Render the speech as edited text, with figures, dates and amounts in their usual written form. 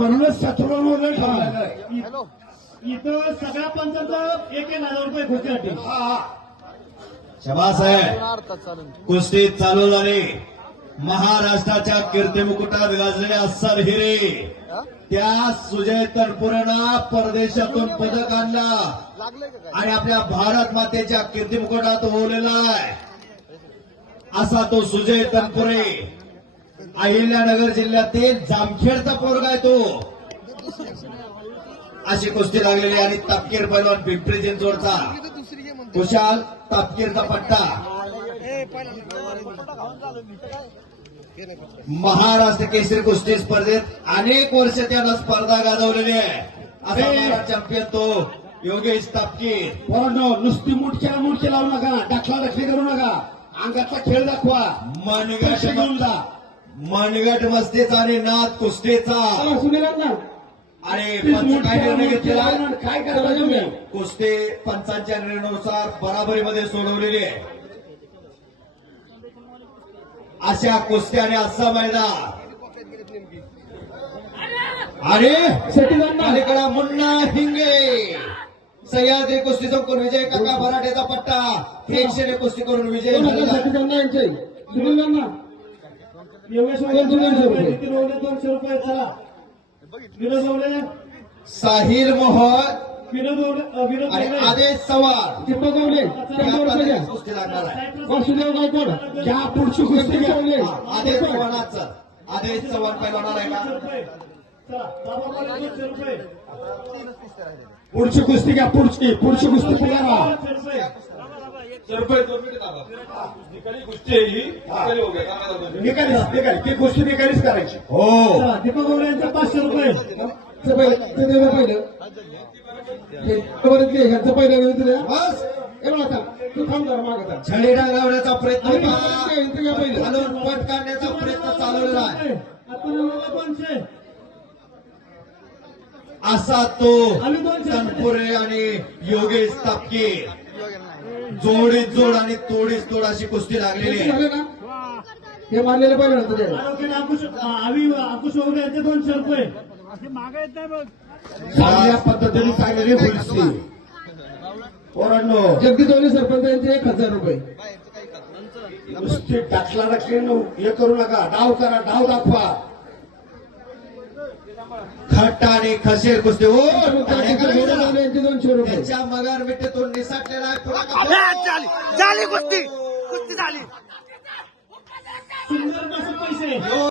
म्हणूनच शत्रूंवर ठरलेलं आहे. इथं सगळ्या पंचांचं 1,000 रुपये कुस्तीसाठी. शबास आहे. कुस्ती चालू झाली. महाराष्ट्राच्या कीर्तिमुकुटात गाजलेले अस्सल हिरे त्या सुजय तनपुरेनं परदेशातून पदक आणला आणि आपल्या भारत मातेच्या कीर्तिमुकुटात ओवलेला आहे. असा तो सुजय तनपुरे अहिल्यानगर जिल्ह्यातील जामखेडचा पोरगा आहे तो. अशी कुस्ती लागलेली आणि तापकीर पैलवान पिंपरी चिंचवडचा कुशाल तापकीरचा पट्टा. महाराष्ट्र केसरी कुस्ती स्पर्धेत अनेक वर्ष त्यानं स्पर्धा गाजवलेली आहे. असा चॅम्पियन तो योगेश तापकीर. पोरांनो, नुसती मुठक्या लावू नका, डाखली करू नका, अंगाचा खेळ दाखवा, मनगट घेऊन जा. मनगट मस्तीचा आणि नाद कुस्तीचा. आणि पंच काय निर्णय घेतलेला? काय करता तुम्ही? कुस्ती पंचांच्या निर्णयानुसार बराबरीमध्ये सोडवलेली आहे. अशा कुस्त्या आणि असा मैदान. अरे अलीकडा मुन्ना हिंगे सह्याद्री कुस्ती संकुल विजय काका भराटेचा पट्टा 100 कुस्ती करून विजय झाला. योगेश वगैरे 200 रुपये. चला विनोद ओवले, साहिल मोहन विनोद आणि ओवले, आदेश चव्हाण दीपक ओवले, या कुस्ती लागणार आहे. वासुदेव गायकवाड या पुढची कुस्ती घ्या. आदेश चव्हाणाचं आदेश चव्हाण पैलवान आहे का? चला बाबा बोले 200 रुपये. पुढची कुस्ती घ्या. पुढची कुस्ती तयार व्हा. 200 रुपये. निकाली ती कुस्ती निकालीच करायची. हो चला दीपक ओवले यांचे 500 रुपये. बस तू थांब जरा मागं. छडीला लावण्याचा प्रयत्न घालून पट काढण्याचा प्रयत्न चालवलेला आहे. आपण 200. असा तो तनपुरे आणि योगेश तापकीर जोडीत जोड आणि तोडीत तोड अशी कुस्ती लागलेली आहे. हे मारलेलं पाहिजे आरोग्य अंकुश ओवले यांचे 200 रुपये. चांगल्या पद्धतीने चाललेली कुस्ती. पोरांनो, जगदीश सरपंच यांचे 1,000 रुपये. नुसती टाकला हे करू नका, डाव करा, डाव दाखवा. खट्टा आणि खशीर कुस्ती. हो यांचे 200 रुपये. त्याच्या मगर मिठीतून निसटलेला आहे. झाली कुस्ती झाली. सुंदर पैसे.